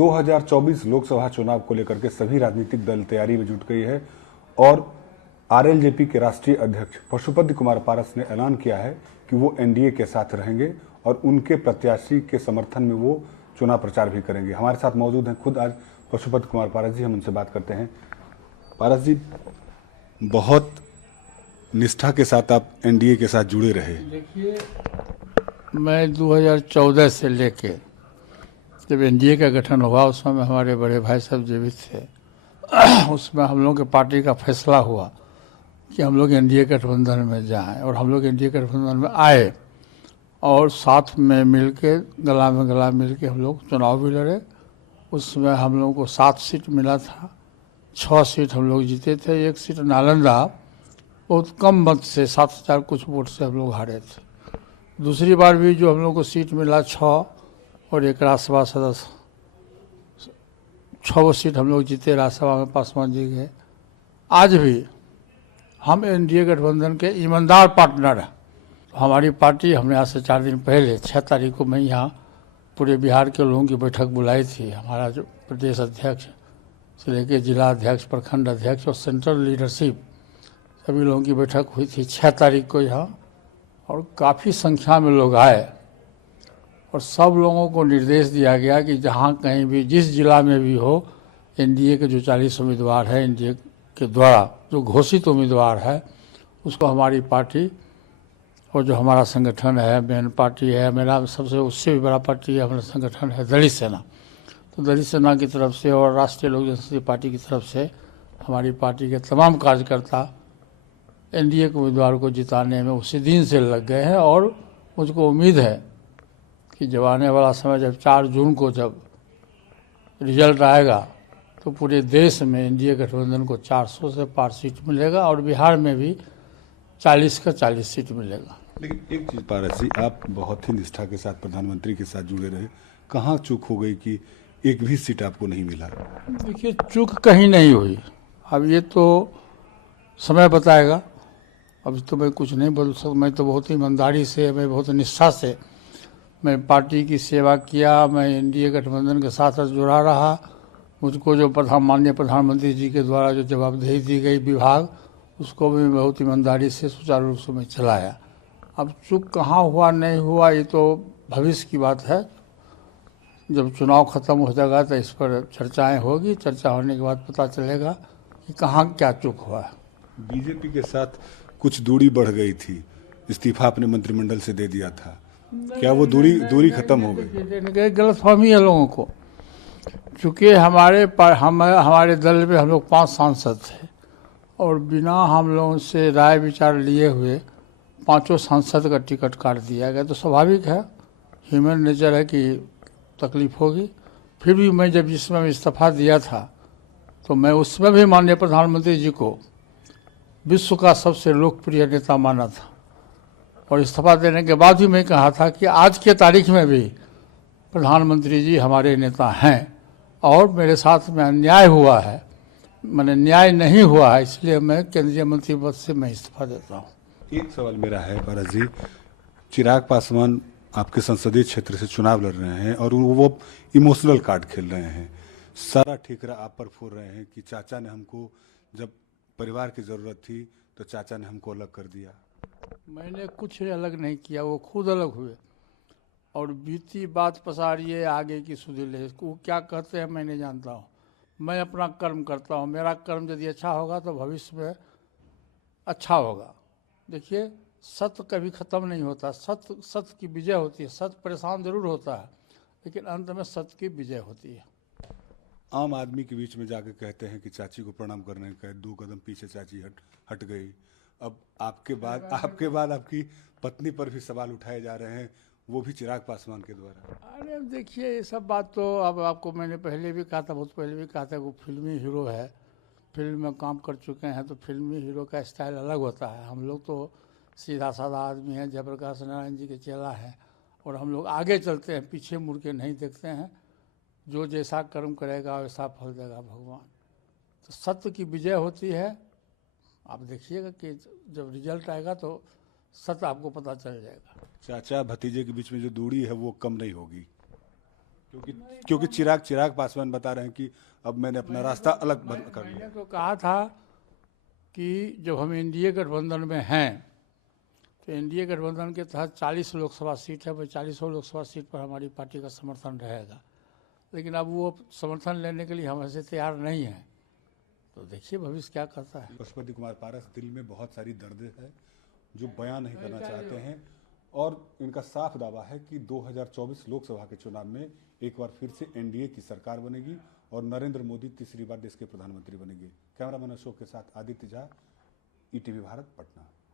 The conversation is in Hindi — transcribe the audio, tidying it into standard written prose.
2024 लोकसभा चुनाव को लेकर के सभी राजनीतिक दल तैयारी में जुट गई है और आरएलजेपी के राष्ट्रीय अध्यक्ष पशुपति कुमार पारस ने ऐलान किया है कि वो एनडीए के साथ रहेंगे और उनके प्रत्याशी के समर्थन में वो चुनाव प्रचार भी करेंगे। हमारे साथ मौजूद हैं खुद आज पशुपति कुमार पारस जी, हम उनसे बात करते हैं। पारस जी, बहुत निष्ठा के साथ आप एनडीए के साथ जुड़े रहे। देखिए, मैं 2014 से लेके जब एनडीए का गठन हुआ उसमें हमारे बड़े भाई साहब जीवित थे। उसमें हम लोग के पार्टी का फैसला हुआ कि हम लोग एनडीए गठबंधन में जाएं और हम लोग एनडीए गठबंधन में आए और साथ में मिलके गला में गला मिलके हम लोग चुनाव भी लड़े। उसमें हम लोगों को 7 सीट मिला था, 6 सीट हम लोग जीते थे। 1 सीट नालंदा बहुत कम मत से 7,000 कुछ वोट से हम लोग हारे थे। दूसरी बार भी जो हम लोग को सीट मिला 6 और एक राज्यसभा सदस्य, 6 सीट हम लोग जीते, राज्यसभा में पासवान जी गए। आज भी हम एनडीए गठबंधन के ईमानदार पार्टनर हैं। हमारी पार्टी, हमने आज से 4 दिन पहले 6 तारीख को मैं यहाँ पूरे बिहार के लोगों की बैठक बुलाई थी। हमारा जो प्रदेश अध्यक्ष से लेकर जिला अध्यक्ष, प्रखंड अध्यक्ष और सेंट्रल लीडरशिप, सभी लोगों की बैठक हुई थी 6 तारीख को यहाँ, और काफ़ी संख्या में लोग आए और सब लोगों को निर्देश दिया गया कि जहाँ कहीं भी जिस जिला में भी हो, एनडीए के जो 40 उम्मीदवार है एनडीए के द्वारा जो घोषित उम्मीदवार है, उसको हमारी पार्टी और जो हमारा संगठन है, मेन पार्टी है, मेरा सबसे उससे भी बड़ा पार्टी है, हमारा संगठन है दलित सेना। तो दलित सेना की तरफ से और राष्ट्रीय लोक जनशक्ति पार्टी की तरफ से हमारी पार्टी के तमाम कार्यकर्ता एनडीए के उम्मीदवार को जिताने में उसी दिन से लग गए हैं। और मुझको उम्मीद है कि जब आने वाला समय, जब 4 जून को जब रिजल्ट आएगा, तो पूरे देश में एनडीए गठबंधन को 400 से पार सीट मिलेगा और बिहार में भी 40 का 40 सीट मिलेगा। लेकिन एक चीज़ पारस जी, आप बहुत ही निष्ठा के साथ प्रधानमंत्री के साथ जुड़े रहे, कहाँ चूक हो गई कि एक भी सीट आपको नहीं मिला? देखिए, चूक कहीं नहीं हुई। अब ये तो समय बताएगा। अभी तो मैं कुछ नहीं बोल सकता। मैं तो बहुत ईमानदारी से, मैं बहुत निष्ठा से मैं पार्टी की सेवा किया। मैं एनडीए गठबंधन के साथ जुड़ा रहा। मुझको जो माननीय प्रधानमंत्री जी के द्वारा जो जवाबदेही दी गई विभाग, उसको भी बहुत ईमानदारी से सुचारू रूप से मैं चलाया। अब चूक कहाँ हुआ नहीं हुआ, ये तो भविष्य की बात है। जब चुनाव खत्म हो जाएगा तो इस पर चर्चाएं होगी। चर्चा होने के बाद पता चलेगा कि कहाँ क्या चूक हुआ है। बीजेपी के साथ कुछ दूरी बढ़ गई थी, इस्तीफा अपने मंत्रिमंडल से दे दिया था, क्या वो दूरी खत्म हो गई? गलतफहमी है लोगों को। चूँकि हमारे दल में हम लोग 5 सांसद थे और बिना हम लोगों से राय विचार लिए हुए 5 सांसद का टिकट काट दिया गया। तो स्वाभाविक है, ह्यूमन नेचर है कि तकलीफ होगी। फिर भी मैं जब जिसमें इस्तीफा दिया था, तो मैं उसमें भी माननीय प्रधानमंत्री जी को विश्व का सबसे लोकप्रिय नेता माना था और इस्तीफा देने के बाद भी मैं कहा था कि आज के तारीख में भी प्रधानमंत्री जी हमारे नेता हैं और मेरे साथ में अन्याय हुआ है, मैंने न्याय नहीं हुआ है, इसलिए मैं केंद्रीय मंत्री पद से मैं इस्तीफा देता हूँ। एक सवाल मेरा है पारस जी, चिराग पासवान आपके संसदीय क्षेत्र से चुनाव लड़ रहे हैं और वो इमोशनल कार्ड खेल रहे हैं, सारा ठीकरा आप पर फोड़ रहे हैं कि चाचा ने हमको, जब परिवार की जरूरत थी तो चाचा ने हमको अलग कर दिया। मैंने कुछ अलग नहीं किया, वो खुद अलग हुए और बीती बात पसारिए आगे की सुधीले। वो क्या कहते हैं मैं नहीं जानता हूँ। मैं अपना कर्म करता हूँ, मेरा कर्म यदि अच्छा होगा तो भविष्य में अच्छा होगा। देखिए, सत्य कभी ख़त्म नहीं होता। सत्य की विजय होती है। सत्य परेशान जरूर होता है, लेकिन अंत में सत्य की विजय होती है। आम आदमी के बीच में जाकर कहते हैं कि चाची को प्रणाम करने के 2 कदम पीछे चाची हट गई। अब आपके बाद आपकी पत्नी पर भी सवाल उठाए जा रहे हैं, वो भी चिराग पासवान के द्वारा। अरे देखिए, ये सब बात तो अब आपको मैंने पहले भी कहा था, बहुत पहले भी कहा था, वो फिल्मी हीरो है, फिल्म में काम कर चुके हैं, तो फिल्मी हीरो का स्टाइल अलग होता है। हम लोग तो सीधा साधा आदमी हैं, जयप्रकाश नारायण जी के चेला हैं और हम लोग आगे चलते हैं, पीछे मुड़ के नहीं देखते हैं। जो जैसा कर्म करेगा वैसा फल देगा भगवान। तो सत्य की विजय होती है। आप देखिएगा कि जब रिजल्ट आएगा तो सत्य आपको पता चल जाएगा। चाचा भतीजे के बीच में जो दूरी है वो कम नहीं होगी? क्योंकि चिराग पासवान बता रहे हैं कि अब मैंने अपना रास्ता अलग बंद कर लिया। मैंने तो कहा था कि जब हम एनडीए गठबंधन में हैं तो एनडीए गठबंधन के तहत 40 लोकसभा सीट है, वही 40 लोकसभा सीट पर हमारी पार्टी का समर्थन रहेगा। लेकिन अब वो समर्थन लेने के लिए हम ऐसे तैयार नहीं हैं, तो देखिए भविष्य क्या करता है। पशुपति कुमार पारस दिल में बहुत सारी दर्द है जो बयान नहीं करना चाहते हैं, और इनका साफ दावा है कि 2024 लोकसभा के चुनाव में एक बार फिर से एनडीए की सरकार बनेगी और नरेंद्र मोदी तीसरी बार देश के प्रधानमंत्री बनेंगे। कैमरामैन अशोक के साथ आदित्य झा, ईटीवी भारत, पटना।